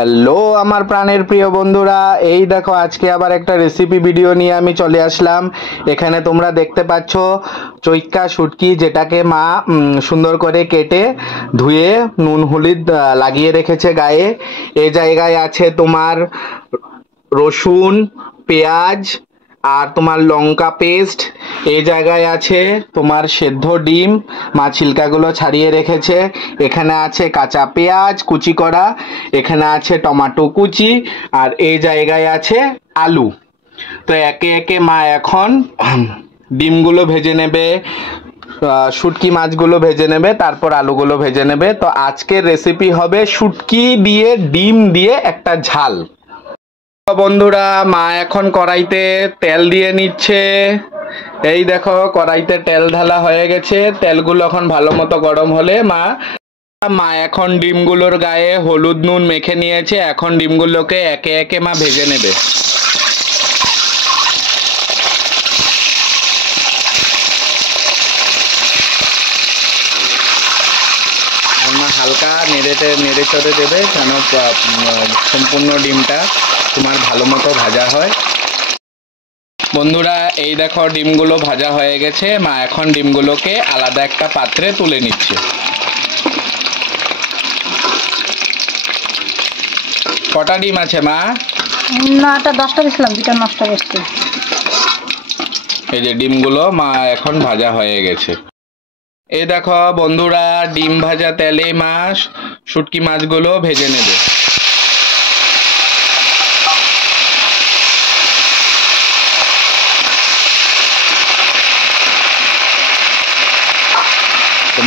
Hello আমার প্রাণের প্রিয় বন্ধুরা, এই দেখো আজকে আবার একটা রেসিপি ভিডিও নিয়ে আমি চলে আসলাম। এখানে তোমরা দেখতে পাচ্ছ চৈক্কা শুটকি, যেটাকে মা সুন্দর করে কেটে ধুয়ে নুন হলুদ লাগিয়ে রেখেছে গায়ে। এই জায়গায় আছে তোমার রসুন, পেঁয়াজ আর তোমার লঙ্কা পেস্ট। এই জায়গায় আছে তোমার সেদ্ধ ডিম, মা ছিলকাগুলো ছাড়িয়ে রেখেছে। এখানে আছে কাঁচা পেঁয়াজ কুচি করা, এখানে আছে টমেটো কুচি, আর এই জায়গায় আছে আলু। তো একে একে মা এখন ডিমগুলো ভেজে নেবে, শুটকি মাছগুলো ভেজে নেবে, তারপর আলুগুলো ভেজে নেবে। তো আজকের রেসিপি হবে শুটকি দিয়ে ডিম দিয়ে একটা ঝাল। বন্ধুরা, মা এখন কড়াইতে তেল দিয়ে নিচ্ছে। এই দেখো কড়াইতে তেল ঢালা হয়ে গেছে। তেলগুলো এখন ভালো মতো গরম হলে মা এখন ডিমগুলোর গায়ে হলুদ নুন মেখে নিয়েছে। এখন ডিমগুলোকে একে একে মা ভেজে নেবে। হালকা নেড়ে চড়ে দেবে, যেন সম্পূর্ণ ডিমটা তোমার ভালো মতো ভাজা হয়। বন্ধুরা, এই দেখো ডিমগুলো ভাজা হয়ে গেছে। মা এখন ডিমগুলোকে আলাদা একটা পাত্রে তুলে নিচ্ছে। কটা ডিম আছে মা? না, 10টা দিছিলাম, 2টা নষ্ট করছি। এই যে ডিমগুলো মা এখন ভাজা হয়ে গেছে। এই দেখো বন্ধুরা, ডিম ভাজা তেলে মা শুটকি মাছগুলো ভেজে নেবে।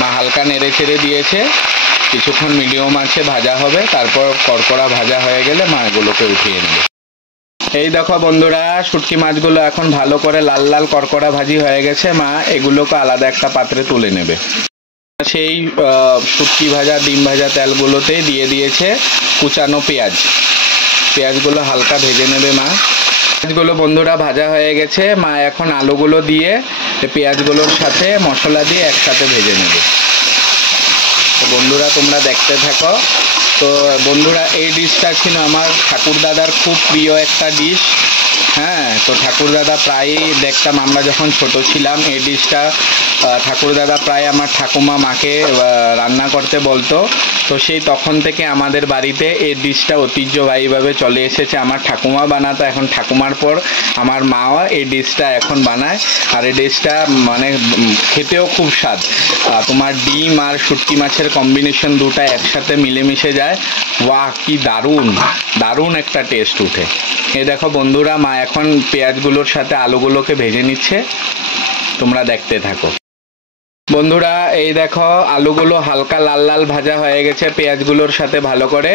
মা হালকা নেড়ে ছেড়ে দিয়েছে, কিছুক্ষণ মিডিয়াম আছে ভাজা হবে, তারপর কড়কড়া ভাজা হয়ে গেলে মা এগুলোকে উঠিয়ে নেবে। এই দেখো বন্ধুরা, শুটকি মাছগুলো এখন ভালো করে লাল লাল কড়কড়া ভাজি হয়ে গেছে। মা এগুলোকে আলাদা একটা পাত্রে তুলে নেবে। সেই শুটকি ভাজা ডিম ভাজা তেলগুলোতে দিয়ে দিয়েছে কুচানো পেঁয়াজ। পেঁয়াজগুলো হালকা ভেজে নেবে মা। পেঁয়াজগুলো বন্ধুরা ভাজা হয়ে গেছে। মা এখন আলুগুলো দিয়ে পেঁয়াজগুলোর সাথে মশলা দিয়ে একসাথে ভেজে নেবে। তো বন্ধুরা তোমরা দেখতে থাকো। তো বন্ধুরা, এই ডিশটা ছিল আমার ঠাকুরদাদার খুব প্রিয় একটা ডিশ। হ্যাঁ, তো ঠাকুরদাদা প্রায়ই দেখতাম আমরা যখন ছোট ছিলাম। এই ডিশটা ঠাকুরদাদা প্রায় আমার ঠাকুমা মাকে রান্না করতে বলতো। তো সেই তখন থেকে আমাদের বাড়িতে এই ডিশটা ঐতিহ্যবাহীভাবে চলে এসেছে। আমার ঠাকুমা বানাতো, এখন ঠাকুমার পর আমার মাও এই ডিশটা এখন বানায়। আর এই ডিশটা মানে খেতেও খুব স্বাদ। তোমার ডিম আর শুটকি মাছের কম্বিনেশন দুটা একসাথে মিলেমিশে যায়। ওয়াহ, কি দারুণ দারুণ একটা টেস্ট উঠে। এই দেখো বন্ধুরা, মা এখন পেঁয়াজগুলোর সাথে আলুগুলোকে ভেজে নিচ্ছে, তোমরা দেখতে থাকো। বন্ধুরা, এই দেখো আলুগুলো হালকা লাল লাল ভাজা হয়ে গেছে পেঁয়াজগুলোর সাথে ভালো করে।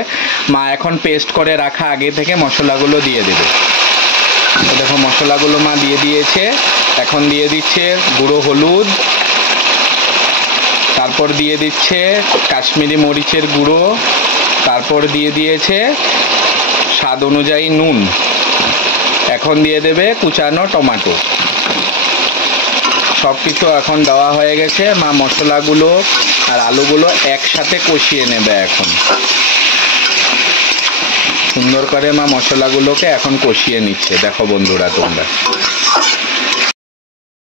মা এখন পেস্ট করে রাখা আগে থেকে মশলাগুলো দিয়ে দেবে। দেখো মশলাগুলো মা দিয়ে দিয়েছে। এখন দিয়ে দিচ্ছে গুঁড়ো হলুদ, তারপর দিয়ে দিচ্ছে কাশ্মীরি মরিচের গুঁড়ো, তারপর দিয়ে দিয়েছে স্বাদ অনুযায়ী নুন। এখন দিয়ে দেবে কুচানো টমেটো। সব কিছু এখন দেওয়া হয়ে গেছে। মা মশলাগুলো আর আলুগুলো একসাথে কষিয়ে নেবে। এখন সুন্দর করে মা মশলাগুলোকে এখন কষিয়ে নিচ্ছে। দেখো বন্ধুরা তোমরা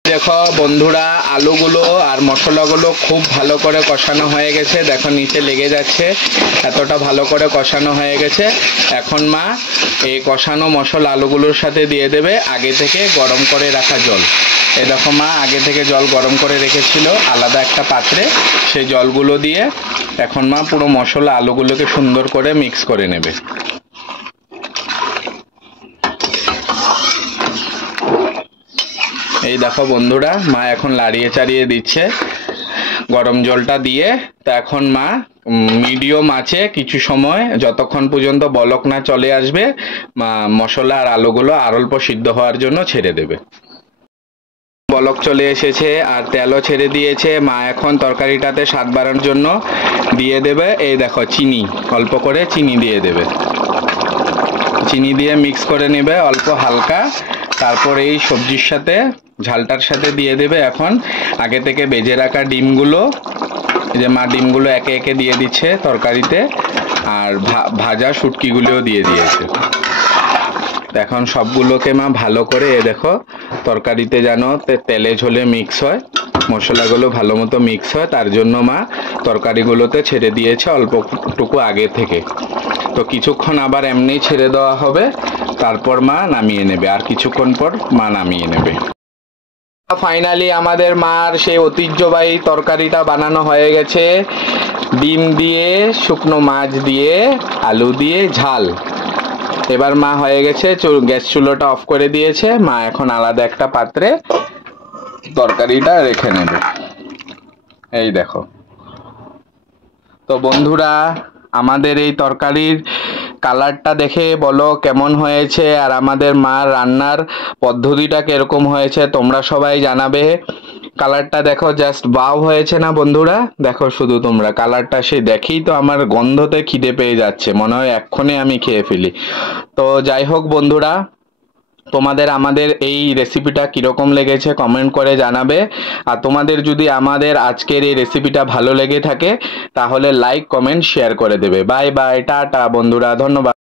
দেখো বন্ধুরা, আলুগুলো আর মশলাগুলো খুব ভালো করে কষানো হয়ে গেছে। দেখো নিচে লেগে যাচ্ছে, এতটা ভালো করে কষানো হয়ে গেছে। এখন মা এই কষানো মশলা আলুগুলোর সাথে দিয়ে দেবে আগে থেকে গরম করে রাখা জল। এই দেখো মা আগে থেকে জল গরম করে রেখেছিল আলাদা একটা পাত্রে। সেই জলগুলো দিয়ে এখন মা পুরো মশলা আলুগুলোকে সুন্দর করে মিক্স করে নেবে। এই দেখো বন্ধুরা, মা এখন লাড়িয়ে চাড়িয়ে দিচ্ছে গরম জলটা দিয়ে। তো এখন মা মিডিয়াম আছে কিছু সময়, যতক্ষণ পর্যন্ত বলক না চলে আসবে, মা মশলা আর আলুগুলো আর অল্প সিদ্ধ হওয়ার জন্য ছেড়ে দেবে। বলক চলে এসেছে আর তেলও ছেড়ে দিয়েছে। মা এখন তরকারিটাতে স্বাদ বাড়ানোর জন্য দিয়ে দেবে এই দেখো চিনি, অল্প করে চিনি দিয়ে দেবে। চিনি দিয়ে মিক্স করে নেবে অল্প হালকা। তারপর এই সবজির সাথে ঝালটার সাথে দিয়ে দেবে এখন আগে থেকে ভেজে রাখা ডিমগুলো। যে মা ডিমগুলো একে একে দিয়ে দিচ্ছে তরকারিতে। আর ভাজা শুটকিগুলোও দিয়ে দিয়েছে। এখন সবগুলোকে মা ভালো করে দেখো তরকারিতে যেন তেলে ঝোলে মিক্স হয়, মশলাগুলো ভালো মতো মিক্স হয়, তার জন্য মা তরকারিগুলোতে ছেড়ে দিয়েছে অল্পটুকু আগে থেকে। তো কিছুক্ষণ আবার এমনি ছেড়ে দেওয়া হবে, তারপর মা নামিয়ে নেবে, আর কিছুক্ষণ পর মা নামিয়ে নেবে। ফাইনালি আমাদের মার সেই ঐতিহ্যবাহী তরকারিটা বানানো হয়ে গেছে। ডিম দিয়ে, শুকনো মাছ দিয়ে, আলু দিয়ে ঝাল। এবার মা হয়ে গেছে, গ্যাস চুলোটা অফ করে দিয়েছে। মা এখন আলাদা একটা পাত্রে তরকারিটা রেখে নেবে। এই দেখো। তো বন্ধুরা, আমাদের এই তরকারির কালারটা দেখে বলো কেমন হয়েছে, আর আমাদের মার রান্নার পদ্ধতিটা কিরকম হয়েছে তোমরা সবাই জানাবে। কালারটা দেখো, জাস্ট বাও হয়েছে না বন্ধুরা? দেখো শুধু তোমরা কালারটা, সে দেখেই তো আমার গন্ধতে খিদে পেয়ে যাচ্ছে, মনে হয় এক্ষুনি আমি খেয়ে ফেলি। তো যাই হোক বন্ধুরা, তোমাদের আমাদের এই রেসিপিটা কীরকম লেগেছে কমেন্ট করে জানাবে। আর তোমাদের যদি আমাদের আজকের এই রেসিপিটা ভালো লেগে থাকে তাহলে লাইক কমেন্ট শেয়ার করে দেবে। বাই বাই, টাটা বন্ধুরা, ধন্যবাদ।